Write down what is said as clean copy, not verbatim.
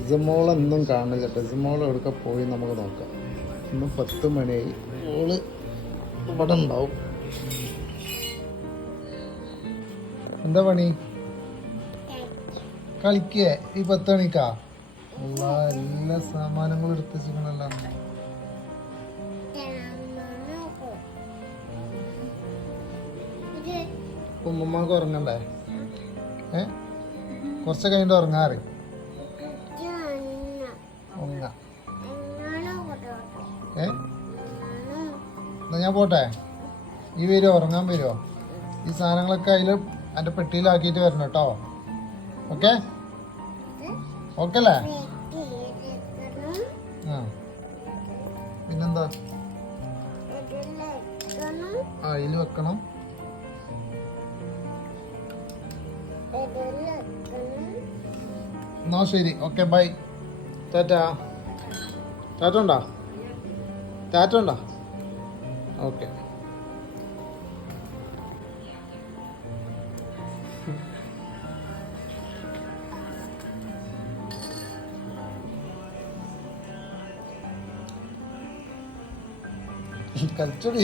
ഇസമോളൊന്നും കാണില്ല കേട്ടോ. ഇസമോൾ എവിടെയൊക്കെ പോയി നമുക്ക് നോക്കാം. ഇന്ന് 10 മണിയായി. ഓള് ഇവിടെ ഉണ്ടാവും. എന്താ പണി? കളിക്കേ ഈ 10 മണിക്കാ? എല്ലാ സാമാനങ്ങളും എടുത്ത് വെച്ചിട്ടുണ്ടല്ലോ. ഉമ്മക്ക് ഉറങ്ങണ്ടേ? കുറച്ച് കഴിഞ്ഞിട്ട് ഉറങ്ങാറ്. എന്നാ ഞാൻ പോട്ടെ. ഈ വരുമോ? ഉറങ്ങാൻ വരുമോ? ഈ സാധനങ്ങളൊക്കെ അതിൽ എൻ്റെ പെട്ടിയിലാക്കിയിട്ട് വരണം കേട്ടോ. ഓക്കെ ഓക്കെ അല്ലേ? ആ പിന്നെന്താ? അതിൽ വെക്കണം. എന്നാ ശരി. Okay bye. ടാറ്റാ. ടാറ്റ ഉണ്ടോ? ടാറ്റ ഉണ്ടോ? ഓക്കെ. കളിച്ചോടി.